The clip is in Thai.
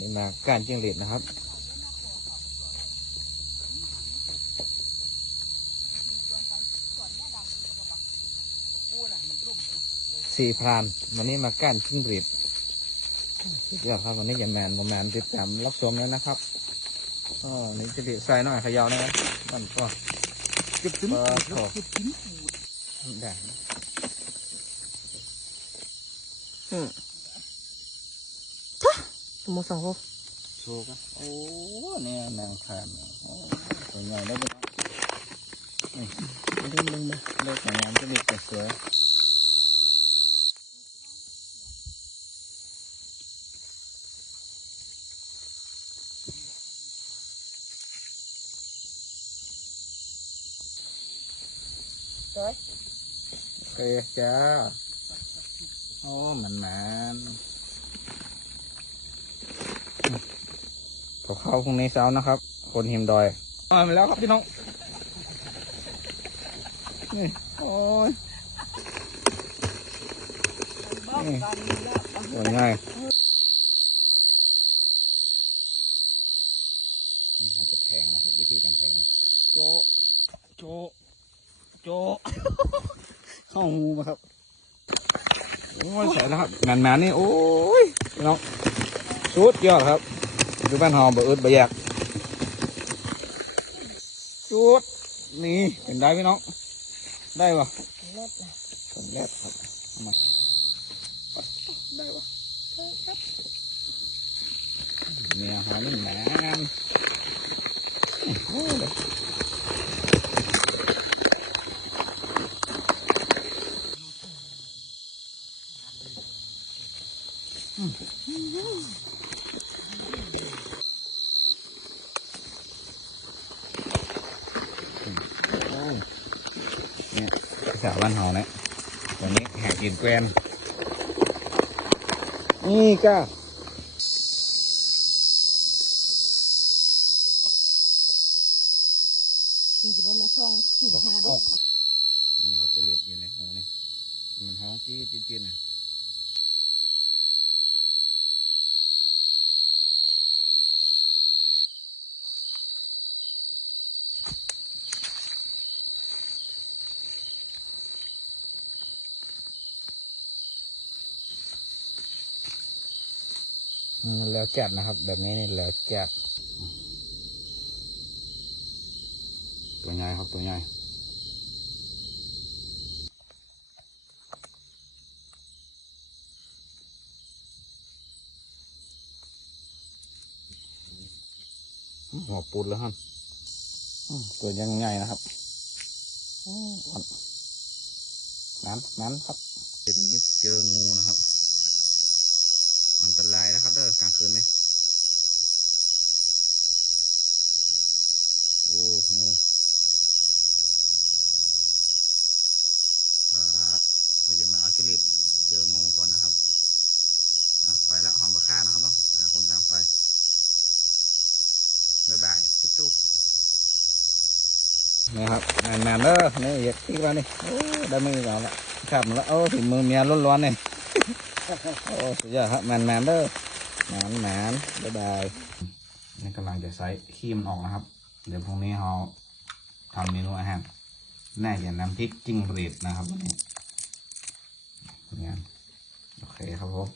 นี่มาก้านจิ้งหรีดนะครับ สี่พรานวันนี้มาก้านจิ้งหรีดสุดยอดครับวันนี้อย่าแมนโมแมนติดตามรับชมแล้วนะครับอ๋อนี่จะดีใส่หน่อยขยาวนะครับมันก็เก็บถึงเปิดโถเก็บถึงแดงสมมติสออ้เนี่ยนางคานโอ้ตัวใหญ่ได้ไหมนี่ดึงดึงมาเลิกงานจะมีแต่สวยเฮ้ยโอเคจ้าโอ้มันมั นขอเข้าพรุ่งนี้เช้านะครับ คนหิมดอยมาแล้วครับพี่น้องนี่โอ้ยนี่สวยง่ายนี่เขาจะแทงนะครับ วิธีการแทงนะโจโจโจเข้างูมาครับโอ้ยใส่แล้วครับแมนแมนๆนี่โอ้ยพี่น้องสุดยอดครับ ดูบ้านหอมบะอึดบะแยกจุดนี่เป็นได้พี่น้อง ได้ปะ เลิศนะ ผลแรกครับเอามาได้ปะเนี่ยหอมนี่แหมนโอ้ยโอ้ยเนี่ย สาวบ้านหอเนี่ยวันนี้แหกกินแกวนนี่ก็จริงๆว่าแม่คล่องสี่ห้าดอออกกนี่เขาจะเล็ดอยู่ในหูนี่มันห้องจี้จี้จี้นะ อืมแล้วจัดนะครับ แบบนี้นี่แล้วจัด ตัวใหญ่ครับตัวใหญ่หัวปูดแล้วฮะอืมตัวยังไงนะครับอืมอ่อนนั้นนั้นครับตรงนี้เจองูนะครับอัน ตรายนะครับเด้อกลางคืนนี่โอ้งูก็จะมาเอาจุลิดเจองูก่อนนะครับอะไปแล้วหอมบะค่านะครับเนาะต่างคนต่างไปบ๊ายบายจุ๊บจุ๊บนี่ครับแมนแมนเด้อนี่เหยียดที่ว่านี่โอ้ได้มือก่อนละขับมาแล้วโอ้ถึงมือเมียร้อนๆเนี่ย โอ้สุดยอดครับแมนแมนเด้อแมนแมนบ๊ายบายนี่กำลังจะใส่ขี้มันออกนะครับ เดี๋ยวพรุ่งนี้เราทำเมนูอาหารแน่จะน้ำพริกจิ้งหรีดนะครับวันนี้งานโอเคครับผม